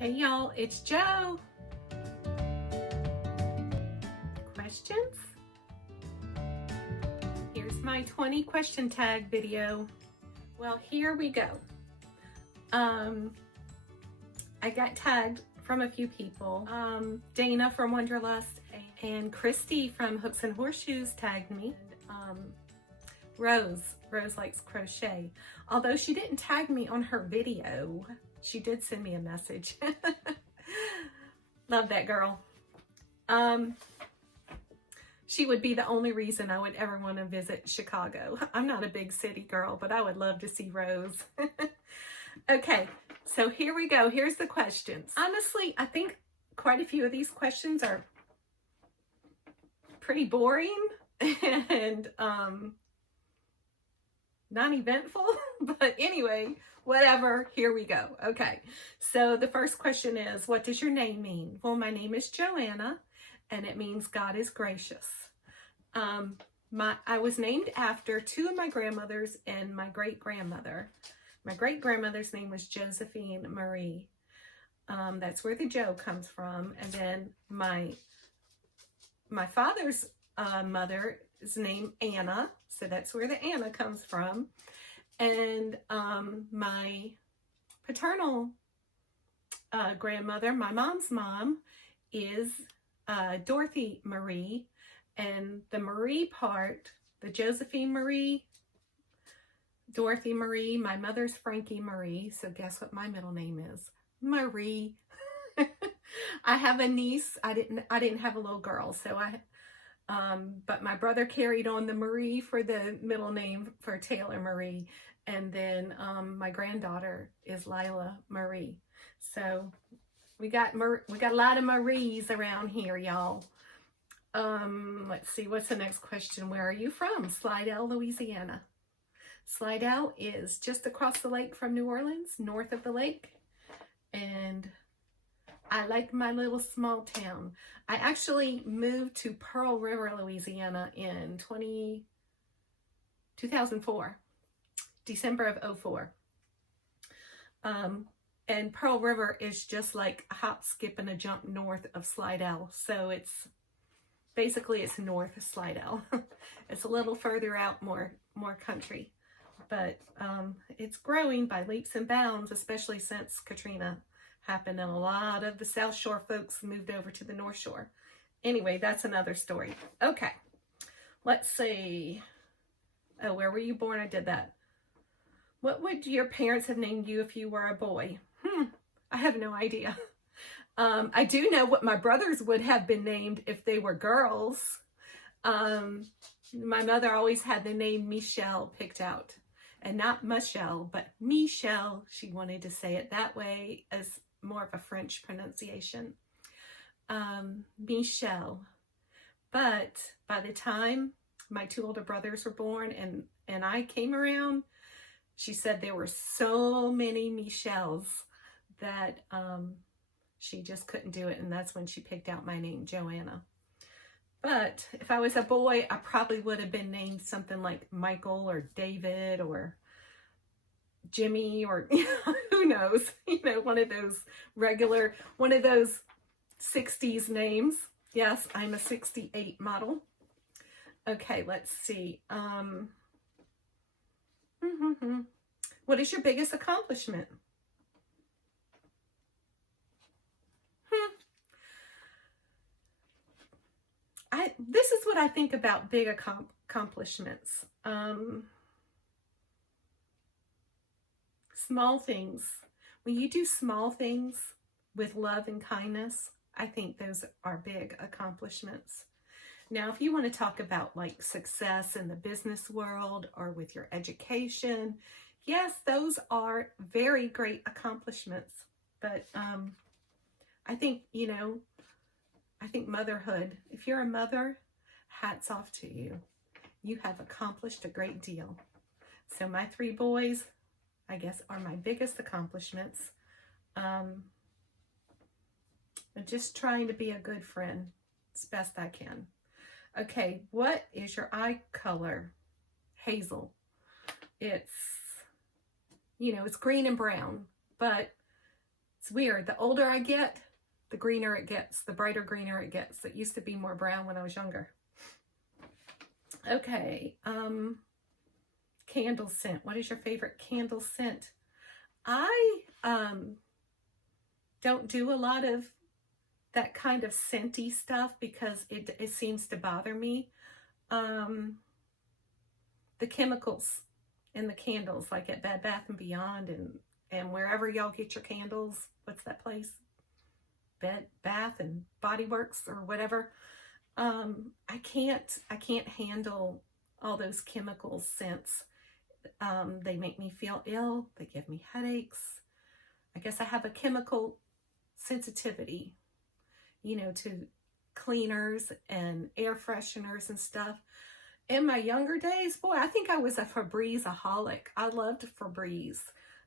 Hey y'all, it's Jo. Questions? Here's my 20 question tag video. Well, here we go. I got tagged from a few people. Dana from Wanderlust and Kristi from Hooks and Horseshoes tagged me. Rose likes crochet. Although she didn't tag me on her video, she did send me a message. Love that girl. She would be the only reason I would ever want to visit Chicago. I'm not a big city girl, but I would love to see Rose. Okay, so here we go. Here's the questions. Honestly, I think quite a few of these questions are pretty boring and non-eventful, but anyway, whatever, here we go. Okay, so the first question is, what does your name mean? Well, my name is Joanna, and it means God is gracious. I was named after two of my grandmothers and my great-grandmother. My great-grandmother's name was Josephine Marie. That's where the Joe comes from. And then my father's mother's name Anna, so that's where the Anna comes from. And my paternal grandmother, my mom's mom, is Dorothy Marie, and the Marie part, the Josephine Marie, Dorothy Marie, my mother's Frankie Marie, so guess what my middle name is? Marie. I have a niece. I didn't have a little girl, so but my brother carried on the Marie for the middle name for Taylor Marie, and then my granddaughter is Lila Marie. So we got a lot of Maries around here, y'all. Let's see, what's the next question? Where are you from? Slidell, Louisiana. Slidell is just across the lake from New Orleans, north of the lake, and I like my little small town. I actually moved to Pearl River, Louisiana in 2004, December of 2004. And Pearl River is just like a hop, skip, and a jump north of Slidell. So it's north of Slidell. It's a little further out, more country. But it's growing by leaps and bounds, especially since Katrina happened and a lot of the South Shore folks moved over to the North Shore. Anyway, that's another story. Okay, let's see. Oh, where were you born? I did that. What would your parents have named you if you were a boy? I have no idea. I do know what my brothers would have been named if they were girls. My mother always had the name Michelle picked out. And not Michelle, but Michelle. She wanted to say it that way as more of a French pronunciation. Michelle. But by the time my two older brothers were born and I came around, she said there were so many Michelles that she just couldn't do it. And that's when she picked out my name, Joanna. But if I was a boy, I probably would have been named something like Michael or David or Jimmy or who knows, one of those 60s names. Yes, I'm a 68 model. Okay, let's see. What is your biggest accomplishment? This is what I think about big accomplishments. Small things. When you do small things with love and kindness, I think those are big accomplishments. Now, if you want to talk about like success in the business world or with your education, yes, those are very great accomplishments. But I think, I think motherhood, if you're a mother, hats off to you. You have accomplished a great deal. So my 3 boys, I guess, are my biggest accomplishments. I'm just trying to be a good friend as best I can. Okay, what is your eye color? Hazel. It's, it's green and brown, but It's weird. The older I get, the greener it gets, the brighter greener it gets. It used to be more brown when I was younger. Okay, candle scent. What is your favorite candle scent? I don't do a lot of that kind of scenty stuff because it seems to bother me. The chemicals in the candles, like at Bed Bath & Beyond and wherever y'all get your candles. What's that place? Bath and Body Works or whatever. I can't handle all those chemical scents. They make me feel ill. They give me headaches. I guess I have a chemical sensitivity, you know, to cleaners and air fresheners and stuff. In my younger days, boy, I think I was a Febreze-aholic. I loved Febreze.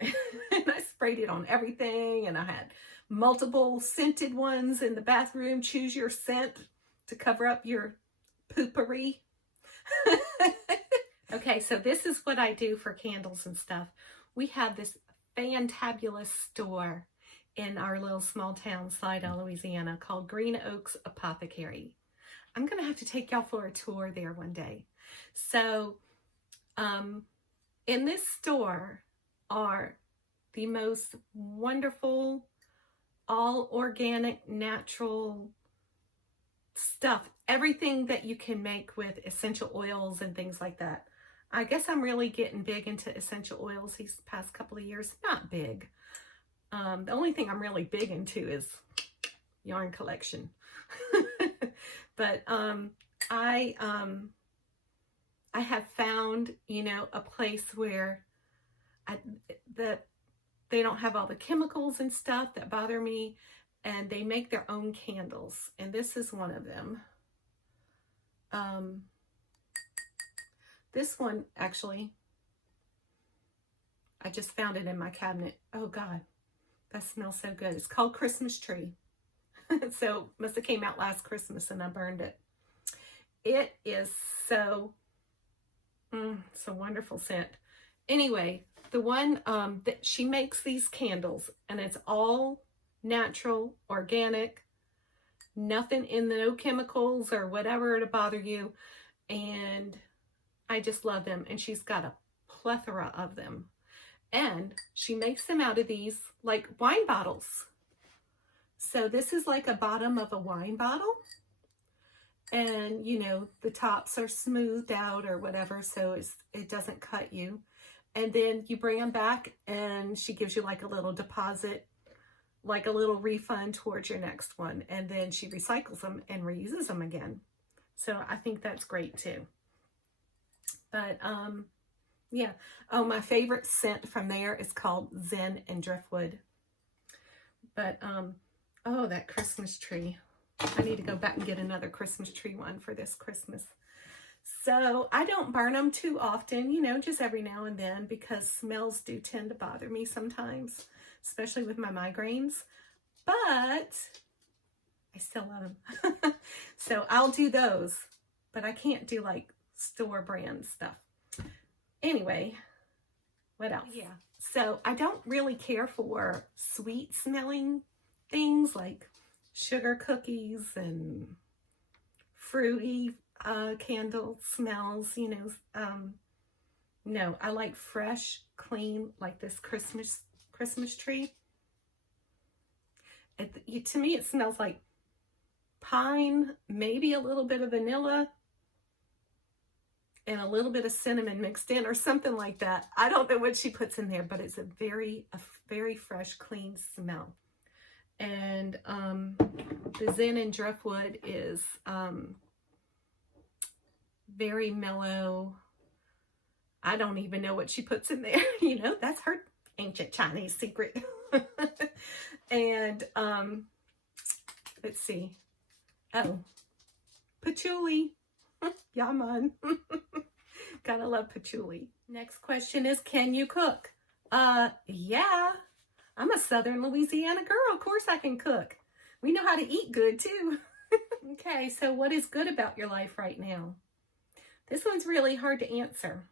And I sprayed it on everything, and I had multiple scented ones in the bathroom. Choose your scent to cover up your poopery. Okay, so this is what I do for candles and stuff. We have this fantabulous store in our little small town, Slidell, Louisiana, called Green Oaks Apothecary. I'm going to have to take y'all for a tour there one day. So, in this store are the most wonderful, all organic, natural stuff. Everything that you can make with essential oils and things like that. I guess I'm really getting big into essential oils these past couple of years. Not big. The only thing I'm really big into is yarn collection. But I have found, you know, a place where they don't have all the chemicals and stuff that bother me, and they make their own candles, and this is one of them. This one, actually, I just found it in my cabinet. Oh God, that smells so good. It's called Christmas Tree. So must have came out last Christmas and I burned it. It is so, it's a wonderful scent. Anyway, the one that she makes these candles, and it's all natural, organic, nothing in the no chemicals or whatever to bother you. And I just love them. And she's got a plethora of them. And she makes them out of these like wine bottles. So this is like a bottom of a wine bottle. And, you know, the tops are smoothed out or whatever, so it doesn't cut you. And then you bring them back and she gives you like a little deposit, like a little refund towards your next one. And then she recycles them and reuses them again. So I think that's great too. But, yeah. Oh, my favorite scent from there is called Zen and Driftwood. But, oh, that Christmas tree. I need to go back and get another Christmas tree one for this Christmas. So I don't burn them too often, you know, just every now and then, because smells do tend to bother me sometimes, especially with my migraines. But I still love them. So I'll do those, but I can't do like store brand stuff. Anyway, what else? Yeah. So I don't really care for sweet smelling things like sugar cookies and fruity candle smells, you know. No, I like fresh, clean, like this Christmas tree. To me, it smells like pine, maybe a little bit of vanilla, and a little bit of cinnamon mixed in or something like that. I don't know what she puts in there, but it's a very fresh, clean smell. And the Zen and Driftwood is very mellow. I don't even know what she puts in there. You know, that's her ancient Chinese secret. And let's see. Oh, patchouli. Yeah, man. Gotta love patchouli. Next question is, can you cook? Yeah. I'm a Southern Louisiana girl. Of course I can cook. We know how to eat good too. Okay, so what is good about your life right now? This one's really hard to answer.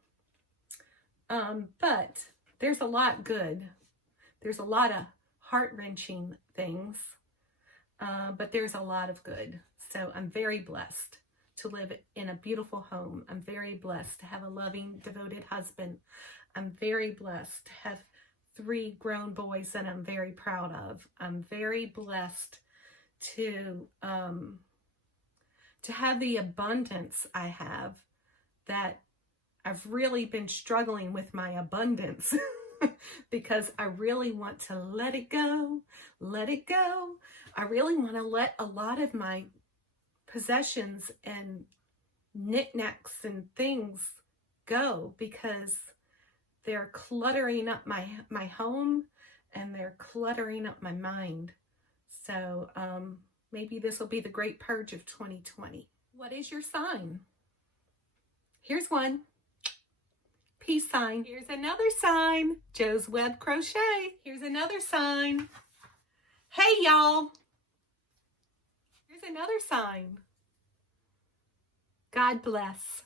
But there's a lot good. There's a lot of heart-wrenching things, but there's a lot of good. So I'm very blessed to live in a beautiful home. I'm very blessed to have a loving, devoted husband. I'm very blessed to have 3 grown boys that I'm very proud of. I'm very blessed to have the abundance I have, that I've really been struggling with my abundance because I really want to let it go, let it go. I really want to let a lot of my possessions and knickknacks and things go, because they're cluttering up my home, and they're cluttering up my mind. So maybe this will be the great purge of 2020. What is your sign? Here's one. Peace sign. Here's another sign. Joe's Web Crochet. Here's another sign. Hey, y'all. Here's another sign. God bless.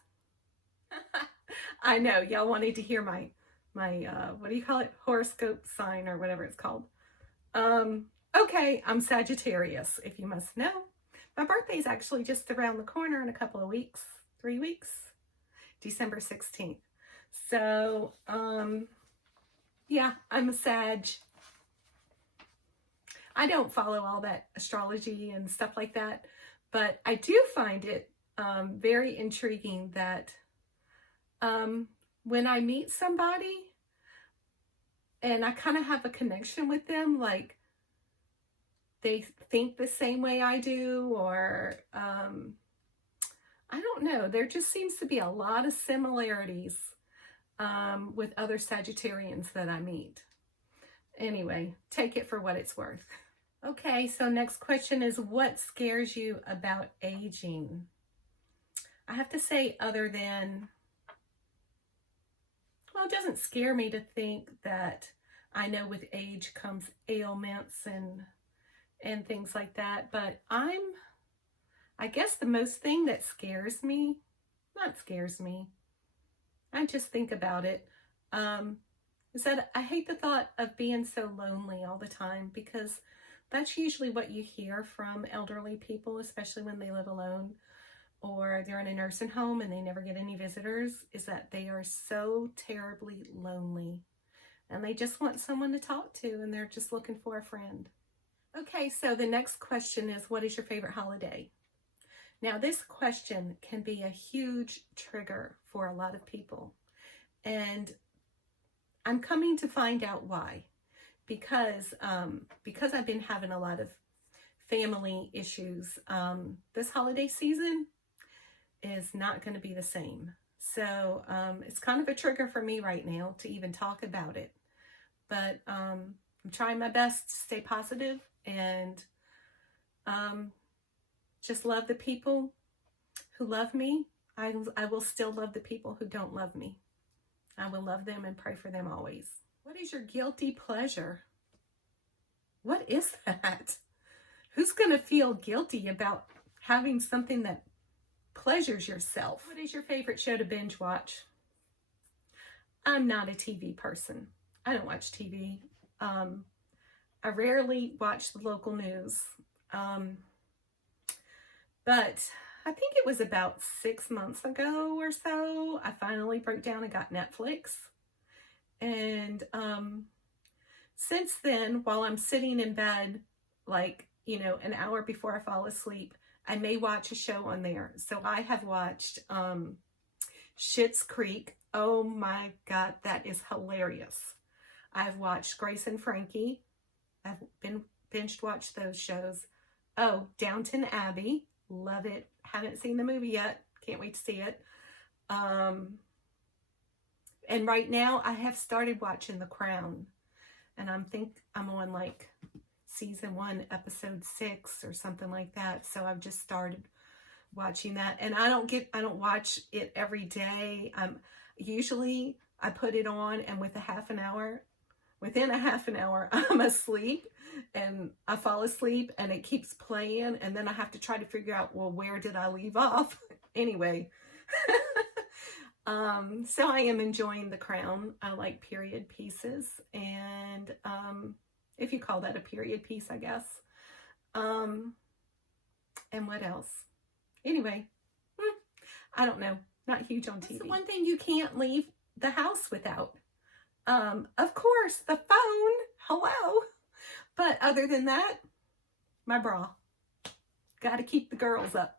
I know y'all wanted to hear my what do you call it? Horoscope sign, or whatever it's called. Okay, I'm Sagittarius, if you must know. My birthday is actually just around the corner in a couple of weeks, 3 weeks, December 16th. So, yeah, I'm a Sag. I don't follow all that astrology and stuff like that, but I do find it very intriguing that when I meet somebody and I kind of have a connection with them, like they think the same way I do, or I don't know, there just seems to be a lot of similarities with other Sagittarians that I meet. Anyway, take it for what it's worth. Okay, so next question is, what scares you about aging? I have to say, other than, well, it doesn't scare me to think that I know with age comes ailments and things like that, but I guess the most thing that scares me, not scares me, I just think about it, is that I hate the thought of being so lonely all the time, because that's usually what you hear from elderly people, especially when they live alone or they're in a nursing home and they never get any visitors, is that they are so terribly lonely and they just want someone to talk to, and they're just looking for a friend. Okay, so the next question is, what is your favorite holiday? Now, this question can be a huge trigger for a lot of people, and I'm coming to find out why. Because I've been having a lot of family issues, this holiday season is not going to be the same. So it's kind of a trigger for me right now to even talk about it. But I'm trying my best to stay positive and just love the people who love me. I will still love the people who don't love me. I will love them and pray for them always. What is your guilty pleasure? What is that? Who's going to feel guilty about having something that pleasures yourself? What is your favorite show to binge watch? I'm not a TV person. I don't watch TV. I rarely watch the local news. But I think it was about 6 months ago or so, I finally broke down and got Netflix. And since then, while I'm sitting in bed, like, an hour before I fall asleep, I may watch a show on there. So I have watched Schitt's Creek. Oh my God, that is hilarious. I've watched Grace and Frankie. I've been binge watched those shows. Oh, Downton Abbey. Love it. Haven't seen the movie yet. Can't wait to see it. And right now I have started watching The Crown. And I'm on like season 1, episode 6 or something like that. So I've just started watching that. And I don't watch it every day. Usually I put it on, and within a half an hour, I'm asleep, and I fall asleep and it keeps playing. And then I have to try to figure out, well, where did I leave off? Anyway, so I am enjoying The Crown. I like period pieces, and if you call that a period piece, I guess. And what else? Anyway, I don't know. Not huge on TV. That's the one thing you can't leave the house without. Of course, the phone. Hello. But other than that, my bra. Got to keep the girls up.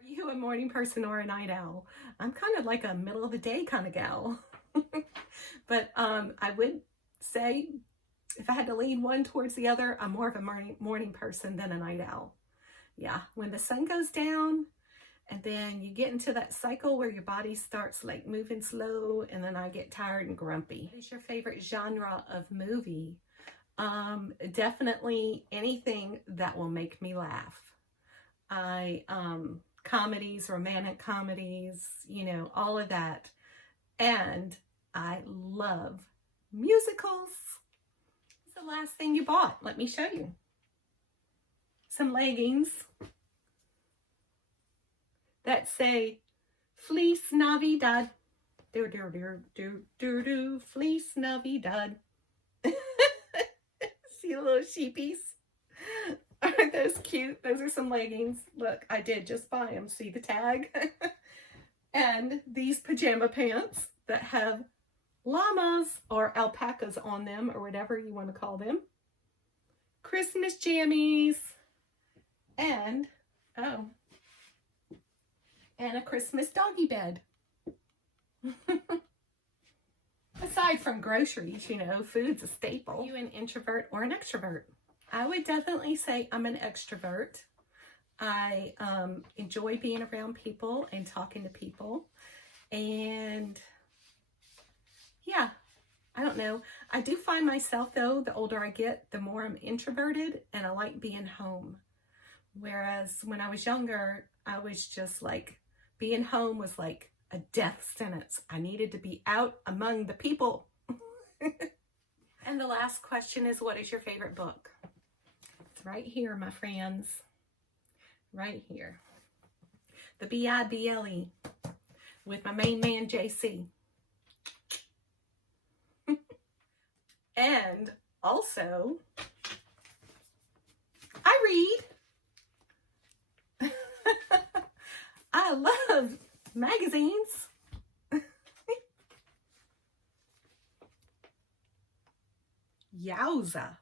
Are you a morning person or a night owl? I'm kind of like a middle of the day kind of gal. But I would say if I had to lean one towards the other, I'm more of a morning person than a night owl. Yeah, when the sun goes down and then you get into that cycle where your body starts like moving slow, and then I get tired and grumpy. What is your favorite genre of movie? Definitely anything that will make me laugh. Comedies, romantic comedies, you know, all of that. And I love musicals. What's the last thing you bought? Let me show you. Some leggings that say Feliz Navidad. Feliz Navidad. See the little sheepies? Aren't those cute? Those are some leggings. Look, I did just buy them. See the tag? And these pajama pants that have llamas or alpacas on them, or whatever you want to call them. Christmas jammies. And, oh, and a Christmas doggy bed. Aside from groceries, you know, food's a staple. Are you an introvert or an extrovert? I would definitely say I'm an extrovert. I enjoy being around people and talking to people. And yeah, I don't know. I do find myself, though, the older I get, the more I'm introverted, and I like being home. Whereas when I was younger, I was just like, being home was like a death sentence. I needed to be out among the people. And the last question is, what is your favorite book? It's right here, my friends. Right here. The Bible with my main man, JC. And also, I read. I love magazines. Yowza.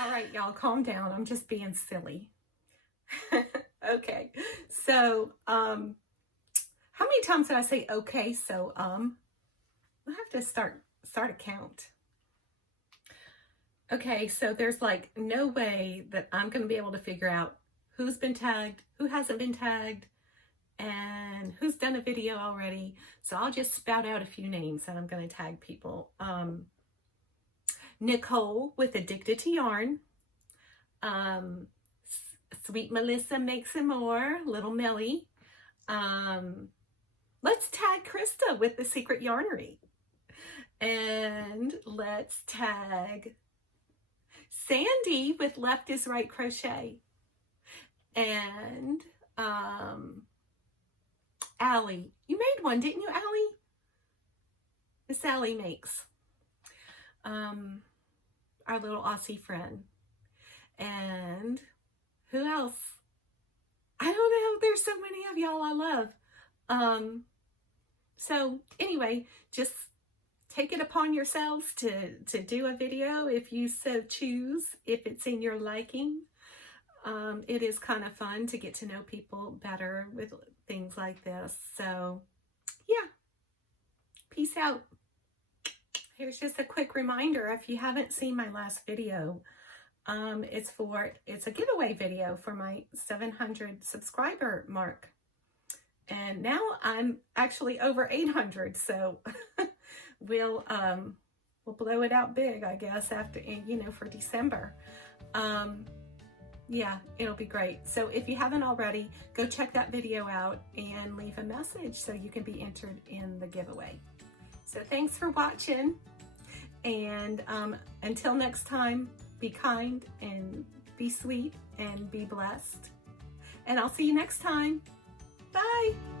All right, y'all, calm down. I'm just being silly. Okay, so, how many times did I say okay? So, we'll have to start a count. Okay, so there's like no way that I'm going to be able to figure out who's been tagged, who hasn't been tagged, and who's done a video already. So I'll just spout out a few names that I'm going to tag people. Nicole with Addicted to Yarn. Sweet Melissa Makes It More, Little Millie. Let's tag Krista with The Secret Yarnery. And let's tag Sandy with Left is Right Crochet. And Allie. You made one, didn't you, Allie? Miss Allie makes. Our little Aussie friend. And who else? I don't know. There's so many of y'all I love. So anyway, just take it upon yourselves to do a video if you so choose, if it's in your liking. It is kind of fun to get to know people better with things like this. So yeah, peace out. Here's just a quick reminder, if you haven't seen my last video, it's a giveaway video for my 700 subscriber mark. And now I'm actually over 800, so we'll blow it out big, I guess, after, you know, for December. Yeah, it'll be great. So if you haven't already, go check that video out and leave a message so you can be entered in the giveaway. So thanks for watching, and until next time, be kind and be sweet and be blessed. And I'll see you next time. Bye.